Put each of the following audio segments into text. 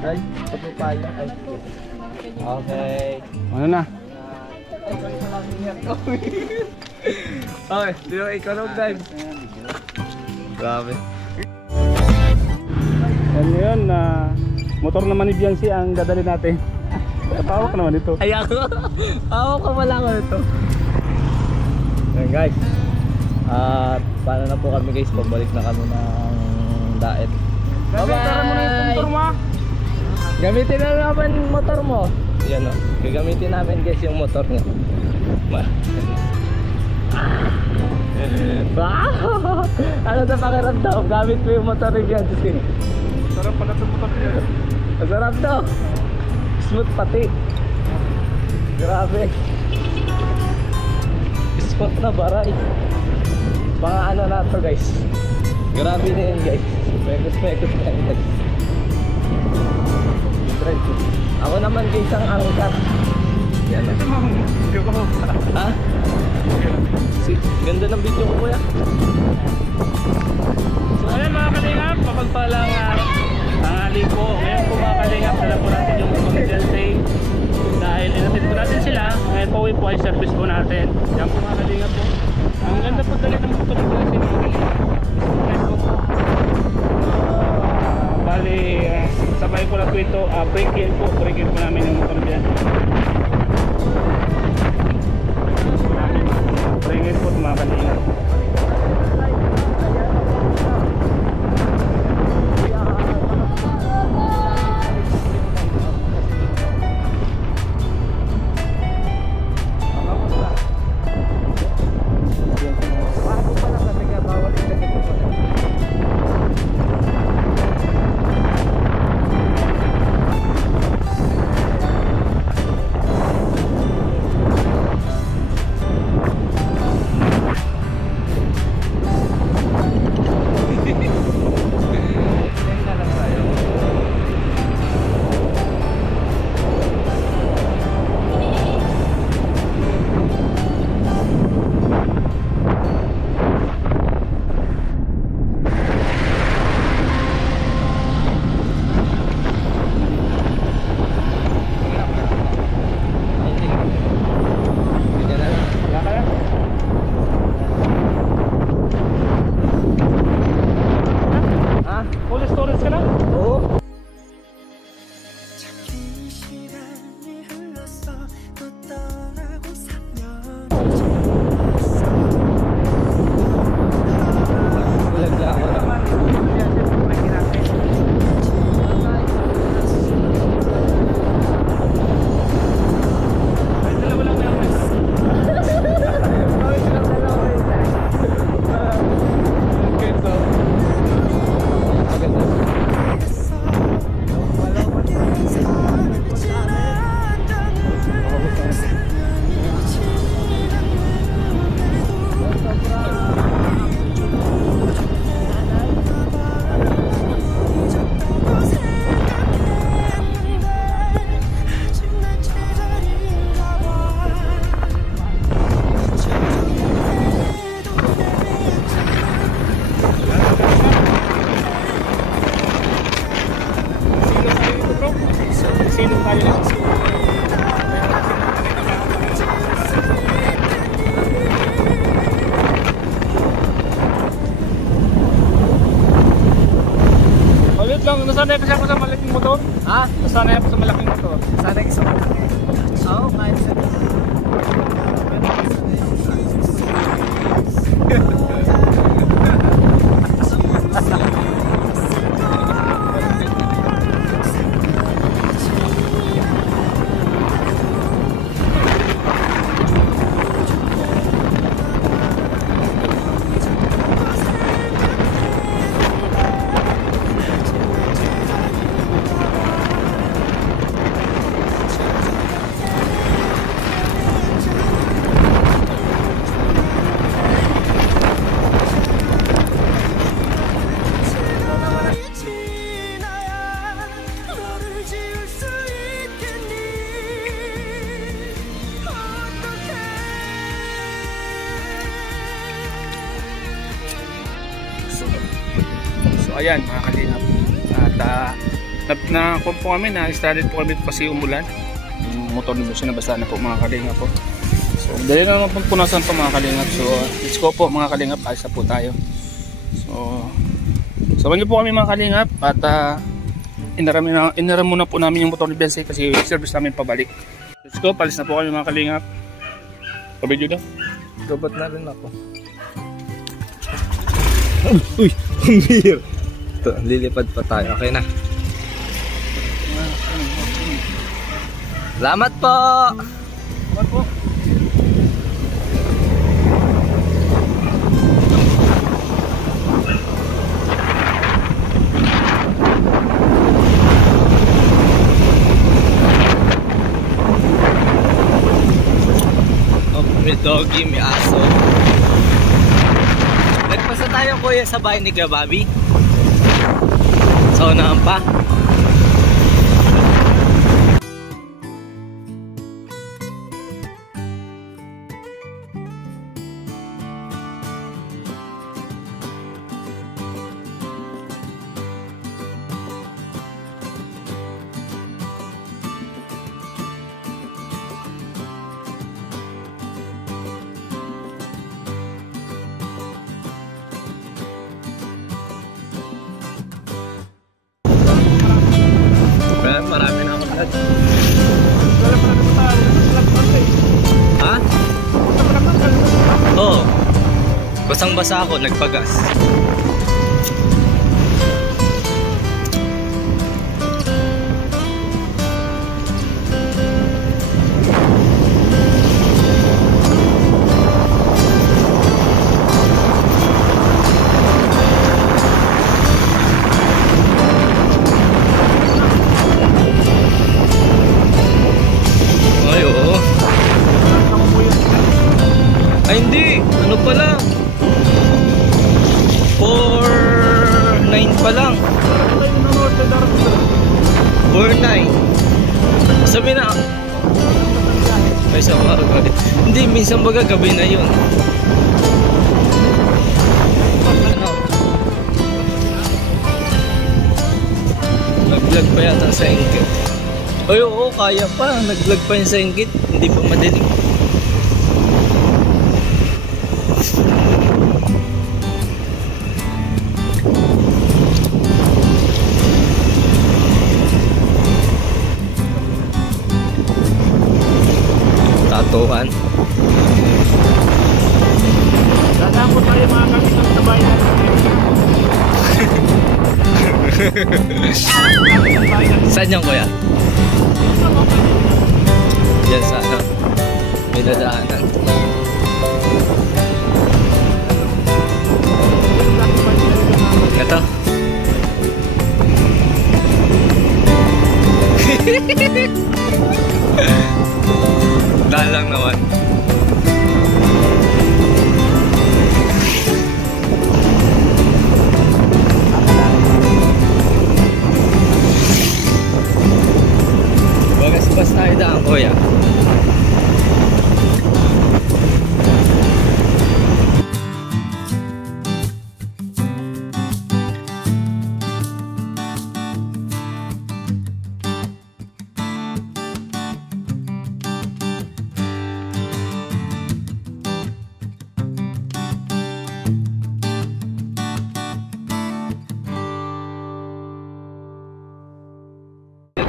Ay, pagpapaya. Ay. Okay. Ano na? Okay, dito ikaw na drive. Grabe. Yan ngayon na motor naman ni Biancy ang dadali natin. Kapawak naman ito. Ay ako. Hawak ka pala ako ito. Ayan guys. At paano na po kami guys, pagbalik na kami ng daet. Gamitin mo na yung motor mo. Gamitin na naman yung motor mo. Yan o. Gagamitin namin guys yung motor niya. Ano sa pakiramdam? Gamit mo yung motor ni Biancy. Sarap pala itong motor niya. Masarap daw. Smooth pati. Grabe. Smooth na baray. Mga ano na to guys. Grabe na yun guys. Pekos-pekos na yun guys. Ako naman guys ang angkat. Yan na. Ha? Ganda ng video ko kuya. So ayan mga kalingap, mapagpalang tanghali po. Ngayon po mga kalingap, dala po natin yung Pangasinan Day. Dahil inatid po natin sila, ngayon po uwi po ay service po natin. Yan po mga kalingap po. Ang ganda po dali ng motor po kasi mga kalingap. Bali, sabay po na po ito, brake in po namin yung motor dyan. Brake in po mga kalingap. Nasanay pa siya ako sa malaking motor? Ha? Nasanay ako sa malaking motor. Sana isa mo. Oo, kahit sa So ayan mga kalingap, at na po kami, na-stranded po kami kasi umulan. Yung motor ni Boss nabasa na po mga kalingap po. So dahil na naman po punasan po mga kalingap. So let's go po mga kalingap, alis na po tayo. So samahan niyo po kami mga kalingap at inaram muna po namin yung motor ni Bensay kasi service namin pabalik. Let's go, palis na po kami mga kalingap. Pabidyo daw. Gabat na rin ako. Uy, ang beer. Ito, lilipad pa tayo. Okay na. Salamat po! Salamat po! Oh, may doggy, may aso. Nagpasa tayo kuya sa bahay ni Kuya Bobby. Sa unahan pa. Marami na ako lahat. Ha? Oo. Basang basa ako, nagpagas. Ay hindi, ano pa lang 4.9 pa lang 4.9 sabi na ay sa mga hindi, minsan baga gabi na yun ano nag-vlog pa yata sa Engkit. Ay oo, kaya pa, nag-vlog pa yun sa Engkit, hindi pa madilim. Tatuan. Dadaan po tayo mga kalingap sa bahay natin. Saan yan kuya? Yan sa ano? May dadaanan. Ito. Dalang naman. Bagas-bas tayo daan kuya.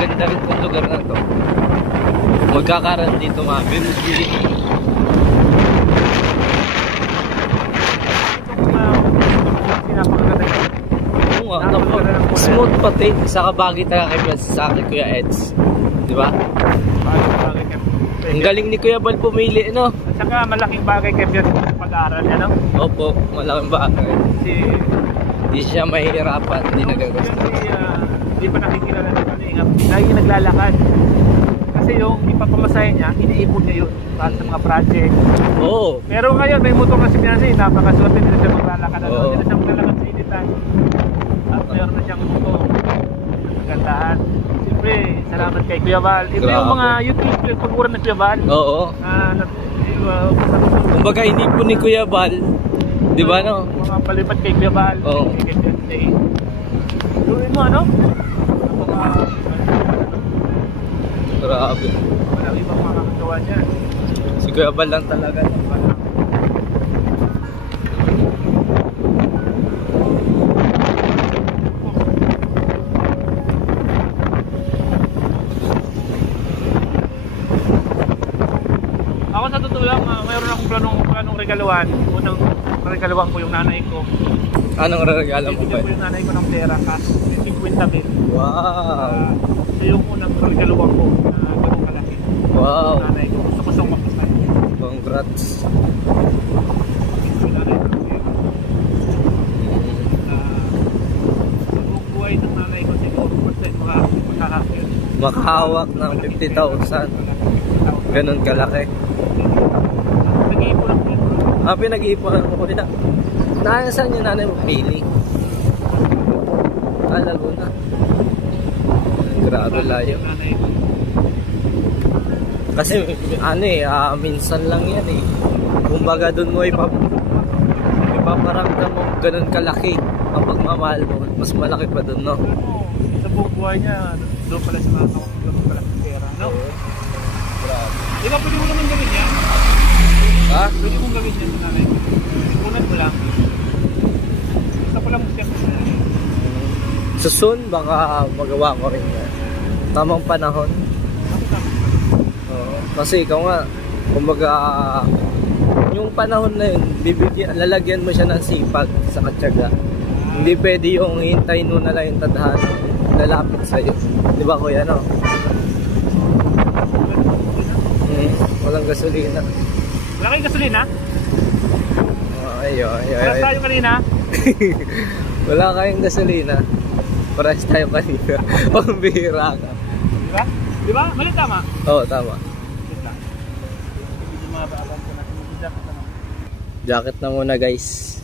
Ganda rin itong lugar na to. Magkakaroon dito mga bibili. Smooth pati. Saka bagay tayo kay sa akin Kuya Eds. Diba? Ang galing ni Kuya Bal pumili, no? At saka malaking bagay kay Pierre sa pag-aaral niya, no? Opo, malaking bagay. Kasi Hindi siya mahihirapan, hindi nagagusto. Hindi pa nakikilala ni Kalingap. Lagi naglalakad. Kasi yung ipapamasahe niya, iniipon niya yun para sa mga project. Oo. Pero ngayon may motor na si Fiancé, napakaswerte nila siya maglalakad. Hindi na siya maglalakad sa initan. At mayroon na siyang motor. Magandahan. Siyempre, salamat kay Kuya Val. Ito yung mga YouTube pagkuran ng Kuya Val. Oo. Kumbaga inipon ni Kuya Val. Di ba no? Mga palipat kay Kuya Val. Oo. Kay Fiancé. Tuloy mo ano? Mga Grabe. Walang ibang makakagawa niyan. Si Kuya Bal lang talaga. Ako sa totoo lang, mayroon akong planong regaluhan. Unang regaluhan ko yung nanay ko. Anong regalo mo ba? Bibigyan ko yung nanay ko ng pera kasi 50 mil. Wow. Ito yung unang regaluhan ko na ganun kalaki. Wow. Nanay ko. Gusto ko siyang makasay. Congrats. Yung nanay ko ng pera. Sa buong buhay ng nanay ko siguro makakakit. Makahawak ng 50,000. Ganun kalaki. Nag-iipon ang pera. Pinag-iipunan mo ko na. Saan yung nanay mo? Pili. Laguna. Grabe layo. Yung nanay ko. Kasi minsan lang yan eh. Kumbaga dun mo ipaparamdam mo ganun kalaki ang pagmamahal mo. Mas malaki pa dun, no? Sa buong buhay niya, doon pala sa mga ganun pala sa pera. No? Grabe. Di ba pwede mo naman gawin yan? Ha? Pwede mong gawin yan sa nanay ko. Ipunan mo lang. Basta ko lang siya sa nanay. So soon, baka magawa ko rin yan. Tamang panahon. Kasi ikaw nga, kumbaga, yung panahon na yun, lalagyan mo siya ng sipag sa katsaga. Hindi pwede yung hintayin mo na lang yung tadhana lalapit sa'yo. Di ba kuya, no? Walang gasolina. Wala kayong gasolina? Wala tayo kanina? Wala kayong gasolina. Paras tayo kanina. Pambihira ka. Diba? Diba? Mali tama? Oo, tama. Hindi mabaaban ko natin. Jacket na muna guys.